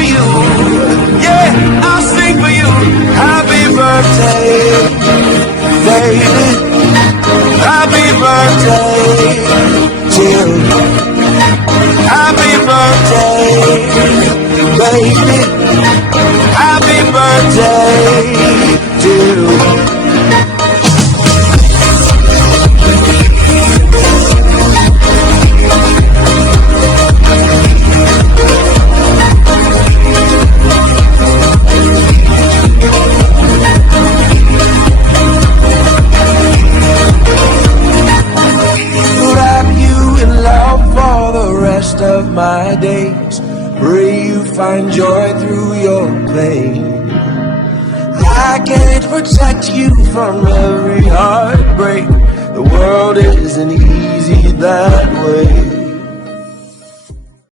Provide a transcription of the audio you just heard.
for you. Yeah, I'll sing for you. Happy birthday, baby. Happy birthday to you. Happy birthday, baby. Happy birthday to you. Of my days, pray you find joy through your pain. I can't protect you from every heartbreak. The world isn't easy that way.